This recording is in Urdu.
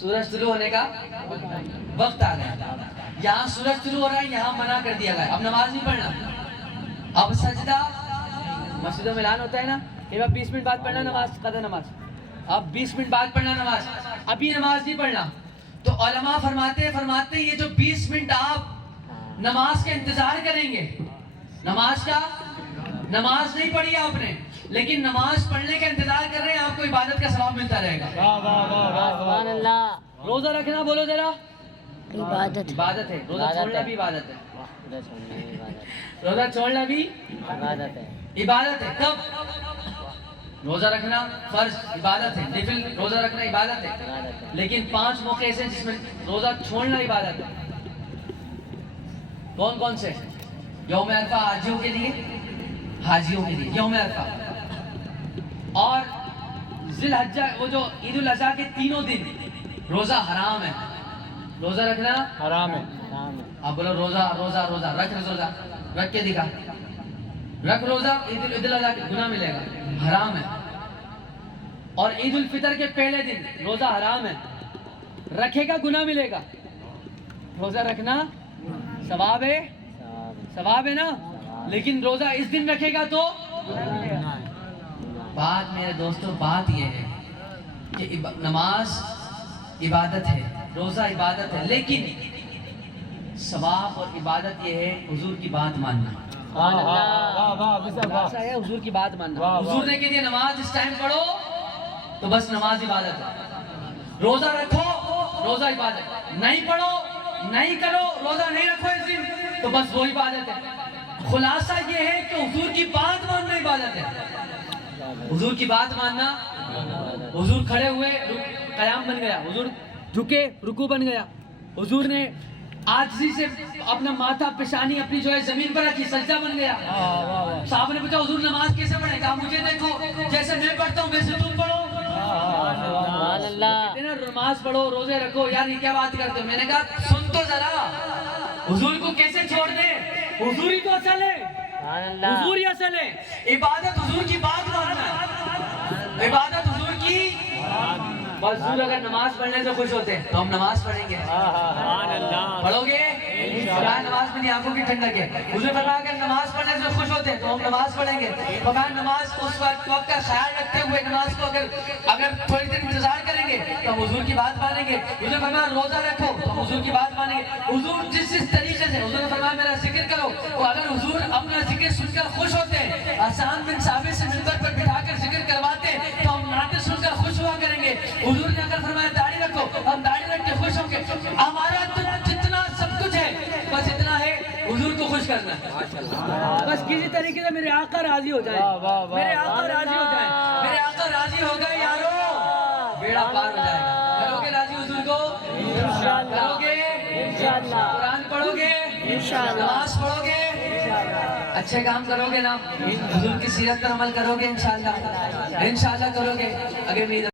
سورج طلوع ہونے کا وقت آ گیا. یہاں سورج طلوع ہو رہا ہے, یہاں منع کر دیا گیا, اب نماز نہیں پڑھنا. اب سجدہ مسجدوں میں اعلان ہوتا ہے نا کہ 20 منٹ بعد پڑھنا نماز, قضا نماز. اب 20 منٹ بعد پڑھنا نماز, ابھی نماز نہیں پڑھنا. تو علماء فرماتے ہیں یہ جو 20 منٹ آپ نماز کا انتظار کریں گے, نماز نہیں پڑھی آپ نے لیکن نماز پڑھنے کا انتظار کر رہے ہیں, آپ کو عبادت کا ثواب ملتا رہے گا. سبحان اللہ. روزہ رکھنا بولو ذرا, عبادت ہے. روزہ چھوڑنا بھی عبادت ہے. روزہ چھوڑنا بھی عبادت ہے. کب روزہ رکھنا فرض عبادت ہے, نفل روزہ رکھنا عبادت ہے, لیکن 5 موقع ایسے جس میں روزہ چھوڑنا عبادت ہے. کون کون سے؟ یوم عرفہ حاجیوں کے لیے یوم عرفہ, اور ذی الحجہ وہ جو عید الاضحیٰ کے 3 دن روزہ حرام ہے. روزہ رکھنا حرام ہے. آپ بولو روزہ رکھ کے دکھا. رکھ روزہ, عید الاضحیٰ کے گناہ ملے گا, حرام ہے. اور عید الفطر کے پہلے دن روزہ حرام ہے, رکھے گا گناہ ملے گا. روزہ رکھنا ثواب ہے نا, لیکن روزہ اس دن رکھے گا تو بات میرے دوستوں بات یہ ہے کہ نماز عبادت ہے, روزہ عبادت ہے, لیکن ثواب اور عبادت یہ ہے حضور کی بات ماننا. حضور کی بات ماننا. حضور نے کہہ دیا نماز اس ٹائم پڑھو تو بس نماز عبادت ہے. روزہ رکھو روزہ عبادت, نہیں پڑھو نہیں کرو, روزہ نہیں رکھو اس دن تو بس وہ عبادت ہے. خلاصہ یہ ہے کہ حضور کی بات ماننا عبادت ہے. حضور کی بات ماننا, حضور کھڑے ہوئے قیام بن گیا, حضور جھکے رکوع بن گیا, حضور نے عاجزی سے اپنا ماتھا پیشانی اپنی جو ہے زمین پر رکھی, سجدہ بن گیا. صاحب نے پوچھا حضور نماز کیسے پڑھے؟ کہا مجھے دیکھو, جیسے میں پڑھتا ہوں ویسے تم پڑھو. نماز پڑھو روزے رکھو. یار یہ کیا بات کرتے ہو؟ میں نے کہا سن تو ذرا, حضور کو کیسے چھوڑ دے؟ حضور ہی تو اصل ہے, حضور ہی اصل ہے. عبادت حضور کی بات ماننا ہے, عبادت حضور کی. بس حضور اگر نماز پڑھنے سے خوش ہوتے تو ہم نماز پڑھیں گے. پڑھو گے نماز میں آنکھوں کی ٹھنڈک ہے. حضور فرمایا اگر نماز پڑھنے سے خوش ہوتے تو ہم نماز پڑھیں گے. فرمایا نماز اس وقت کا خیال رکھتے ہوئے نماز کو اگر تھوڑی دیر انتظار کریں گے تو ہم حضور کی بات مانیں گے. حضور فرمایا روزہ رکھو تو ہم حضور کی بات مانیں گے. حضور جس طریقے سے حضور نے فرمایا میرا ذکر کرو, تو اگر حضور اپنا ذکر سن کر خوش ہوتے, حسان بن ثابت سے منبر پر بٹھا کر ذکر کرواتے تو ہم نعتیں سن کر خوش ہوا کریں گے. حضور نے اگر فرمایا داڑھی رکھو ہم داڑھی رکھ کے خوش ہوں گے. ہمارا جتنا سب کچھ ہے بس اتنا ہے حضور کو خوش کرنا. بس کسی طریقے سے میرے آقا راضی ہو جائے, میرے آقا راضی ہو جائے, میرے آقا راضی ہو گئے یارو, بیڑا پار ہو جائے گا. کرو گے راضی حضور کو؟ کرو گے قرآن پڑھو گے, نماز پڑھو گے, اچھے کام کرو گے نا, حضور کی سیرت پر عمل کرو گے انشاءاللہ کرو گے. اگر